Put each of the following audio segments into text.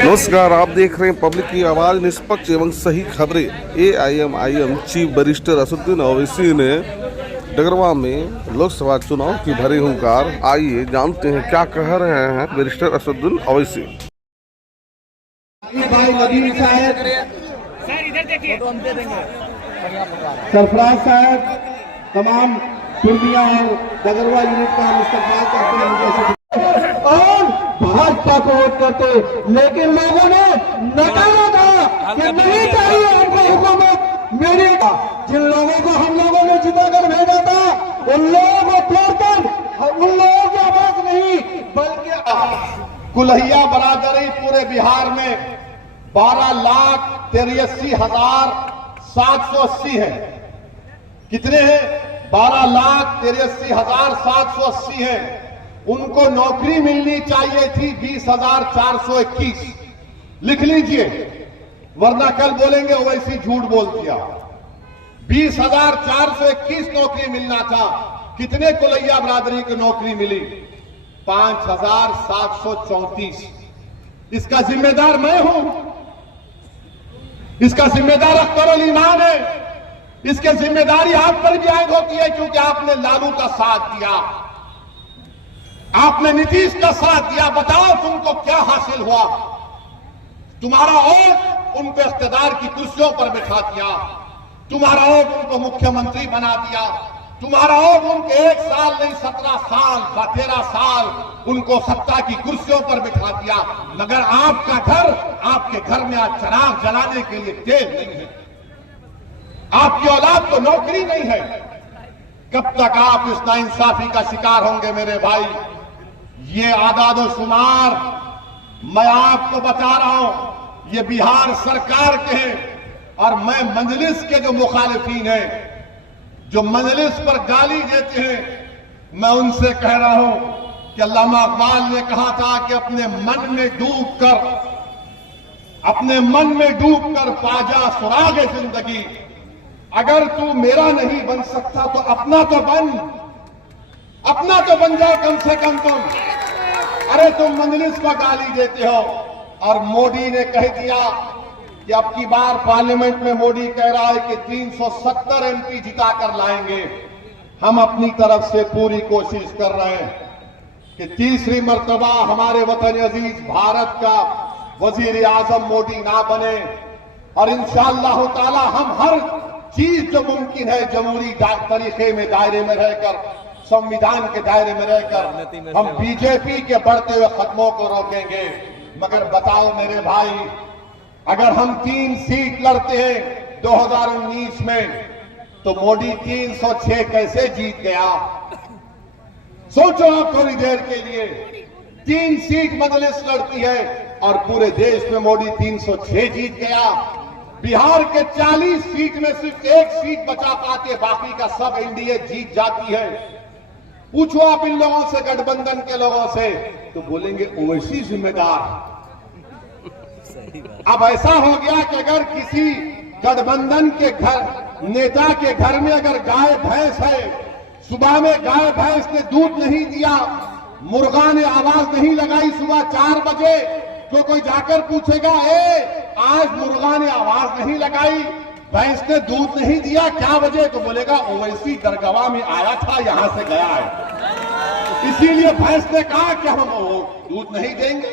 नमस्कार, आप देख रहे हैं पब्लिक की आवाज़, निष्पक्ष एवं सही खबरें। AIM chief barrister Asaduddin Owaisi ने डगरवा में लोकसभा चुनाव की भरी हुंकार। आइए जानते हैं क्या कह रहे हैं बैरिस्टर असदुद्दीन ओवैसी। भाई नदीम साहब, सरफराज साहब, तमाम पूर्णिया और डगरवा यूनिट का हम इस्तेमाल करते हैं और भाजपा को वोट करते, लेकिन लोगों ने नकारा था कि नहीं चाहिए हमको हुकूमत मेरे का। जिन लोगों को हम लोगों ने जिताकर भेजा था उन लोगों को तोड़कर उन लोगों की आवाज नहीं बल्कि कुल्हिया बरादरी पूरे बिहार में 12,83,780 है। कितने हैं? 12,83,780 है। उनको नौकरी मिलनी चाहिए थी 20,421। लिख लीजिए, वरना कल बोलेंगे ओवैसी झूठ बोल दिया। 20,421 नौकरी मिलना था। कितने कुलैया बरादरी की नौकरी मिली? 5,734। इसका जिम्मेदार मैं हूं, इसका जिम्मेदार अख्तर ईमान है। इसकी जिम्मेदारी आप पर भी आयद होती है, क्योंकि आपने लालू का साथ दिया, आपने नीतीश का साथ दिया। बताओ तुमको क्या हासिल हुआ? तुम्हारा वोट उन पे इख्तिदार की कुर्सियों पर बिठा दिया, तुम्हारा वोट उनको मुख्यमंत्री बना दिया, तुम्हारा वोट उनके 1 साल नहीं 17 साल 13 साल उनको सत्ता की कुर्सियों पर बिठा दिया। मगर आपका घर, आपके घर में आज चिराग जलाने के लिए तेल नहीं है, आपकी औलाद को नौकरी नहीं है। कब तक आप इस नाइंसाफी का शिकार होंगे मेरे भाई? ये आदादो शुमार मैं आपको बता रहा हूं, ये बिहार सरकार के हैं। और मैं मजलिस के जो मुखालिफिन हैं, जो मजलिस पर गाली देते हैं, मैं उनसे कह रहा हूं कि अल्लामा इकबाल ने कहा था कि अपने मन में डूबकर पाजा सुरागे जिंदगी। अगर तू मेरा नहीं बन सकता तो अपना तो बन जाओ कम से कम तुम। अरे तुम मजलिस को गाली देते हो। और मोदी ने कह दिया कि अब की बार पार्लियामेंट में मोदी कह रहा है कि 370 MP जिताकर लाएंगे। हम अपनी तरफ से पूरी कोशिश कर रहे हैं कि तीसरी मर्तबा हमारे वतन अजीज भारत का वजीर आजम मोदी ना बने। और इंशाअल्लाह ताला हम हर चीज जो मुमकिन है जमहूरी तरीके में दायरे में रहकर, संविधान के दायरे में रहकर हम बीजेपी के बढ़ते हुए कदमों को रोकेंगे। मगर बताओ मेरे भाई, अगर हम 3 सीट लड़ते हैं 2019 में, तो मोदी 306 कैसे जीत गया? सोचो आप थोड़ी देर के लिए। 3 सीट मजलिस लड़ती है और पूरे देश में मोदी 306 जीत गया। बिहार के 40 सीट में सिर्फ 1 सीट बचा पाते, बाकी का सब एनडीए जीत जाती है। पूछो आप इन लोगों से, गठबंधन के लोगों से, तो बोलेंगे ओवैसी जिम्मेदार। अब ऐसा हो गया कि अगर किसी गठबंधन के घर नेता के घर में अगर गाय भैंस है, सुबह में गाय भैंस ने दूध नहीं दिया, मुर्गा ने आवाज नहीं लगाई सुबह 4 बजे, तो कोई जाकर पूछेगा, आज मुर्गा ने आवाज नहीं लगाई, भैंस ने दूध नहीं दिया, क्या वजह? तो बोलेगा ओवैसी दरगाह में आया था, यहां से गया है, इसीलिए भैंस ने कहा कि हम दूध नहीं देंगे।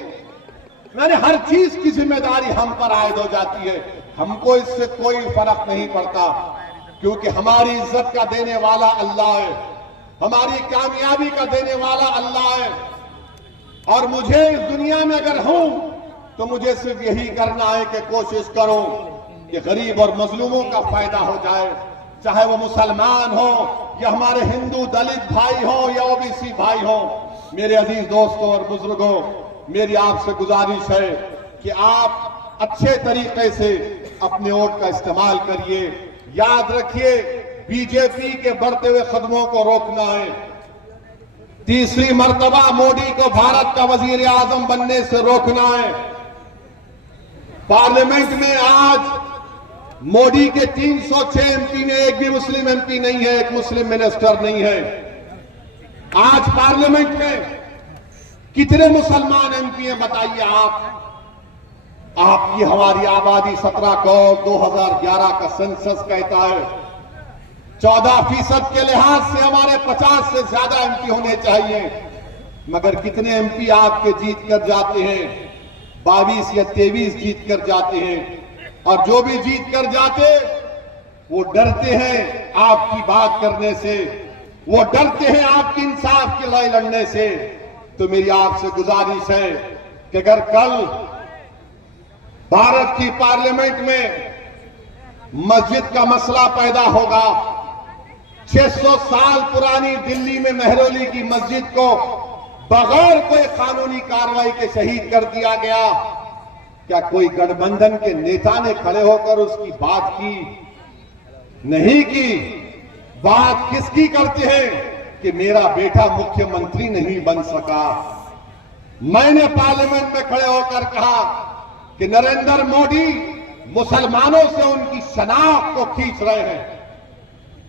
मैंने हर चीज की जिम्मेदारी हम पर आयद हो जाती है। हमको इससे कोई फर्क नहीं पड़ता, क्योंकि हमारी इज्जत का देने वाला अल्लाह है, हमारी कामयाबी का देने वाला अल्लाह है। और मुझे इस दुनिया में अगर हूं तो मुझे सिर्फ यही करना है कि कोशिश करूं कि गरीब और मजलूमों का फायदा हो जाए, चाहे वो मुसलमान हो या हमारे हिंदू दलित भाई हो या ओबीसी भाई हो। मेरे अजीज दोस्तों और बुजुर्गों, मेरी आपसे गुजारिश है कि आप अच्छे तरीके से अपने वोट का इस्तेमाल करिए। याद रखिए, बीजेपी के बढ़ते हुए कदमों को रोकना है। तीसरी मर्तबा मोदी को भारत का वजीर आजम बनने से रोकना है। पार्लियामेंट में आज मोदी के 306 MP में एक भी मुस्लिम MP नहीं है, एक मुस्लिम मिनिस्टर नहीं है। आज पार्लियामेंट में कितने मुसलमान MP हैं बताइए आप? आपकी हमारी आबादी 17 करोड़ 2011 का सेंसस कहता है 14% के लिहाज से हमारे 50 से ज्यादा एमपी होने चाहिए, मगर कितने एमपी आपके जीत कर जाते हैं? 22 या 23 जीत कर जाते हैं। और जो भी जीत कर जाते वो डरते हैं आपकी बात करने से, वो डरते हैं आपकी इंसाफ की लड़ाई लड़ने से। तो मेरी आपसे गुजारिश है कि अगर कल भारत की पार्लियामेंट में मस्जिद का मसला पैदा होगा, 600 साल पुरानी दिल्ली में मेहरौली की मस्जिद को बगैर कोई कानूनी कार्रवाई के शहीद कर दिया गया, क्या कोई गठबंधन के नेता ने खड़े होकर उसकी बात की? नहीं की। बात किसकी करते हैं कि मेरा बेटा मुख्यमंत्री नहीं बन सका। मैंने पार्लियामेंट में खड़े होकर कहा कि नरेंद्र मोदी मुसलमानों से उनकी शनाख्त को खींच रहे हैं।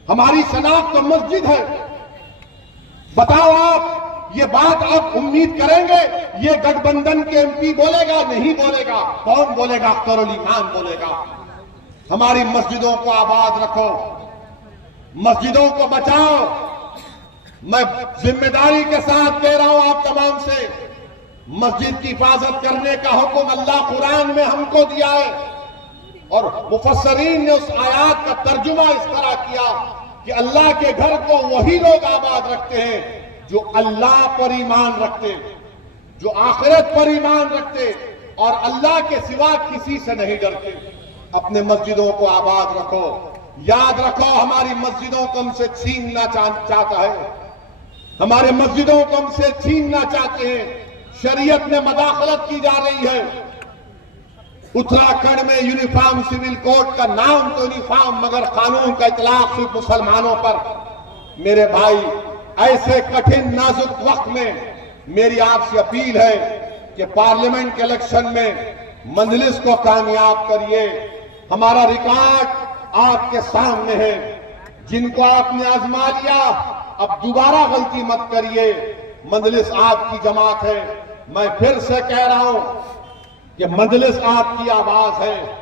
हमारी शनाख्त तो मस्जिद है। बताओ आप ये बात आप उम्मीद करेंगे ये गठबंधन के एमपी बोलेगा? नहीं बोलेगा। कौन बोलेगा? अख्तर अली खान बोलेगा। हमारी मस्जिदों को आबाद रखो, मस्जिदों को बचाओ। मैं जिम्मेदारी के साथ कह रहा हूं आप तमाम से, मस्जिद की हिफाजत करने का हुक्म अल्लाह कुरान में हमको दिया है और मुफस्सरीन ने उस आयत का तर्जुमा इस तरह किया कि अल्लाह के घर को वही लोग आबाद रखते हैं जो अल्लाह पर ईमान रखते, जो आखिरत पर ईमान रखते और अल्लाह के सिवा किसी से नहीं डरते। अपने मस्जिदों को आबाद रखो। याद रखो हमारी मस्जिदों को हमसे छीनना चाहता है, हमारे मस्जिदों को हमसे छीनना चाहते हैं। शरीयत में मदाखलत की जा रही है। उत्तराखंड में यूनिफॉर्म सिविल कोड का नाम तो यूनिफॉर्म, मगर कानून का इतलाक सिर्फ मुसलमानों पर। मेरे भाई, ऐसे कठिन नाजुक वक्त में मेरी आपसे अपील है कि पार्लियामेंट के इलेक्शन में मजलिस को कामयाब करिए। हमारा रिकॉर्ड आपके सामने है। जिनको आपने आजमा लिया, अब दोबारा गलती मत करिए। मजलिस आपकी जमात है। मैं फिर से कह रहा हूं कि मजलिस आपकी आवाज है।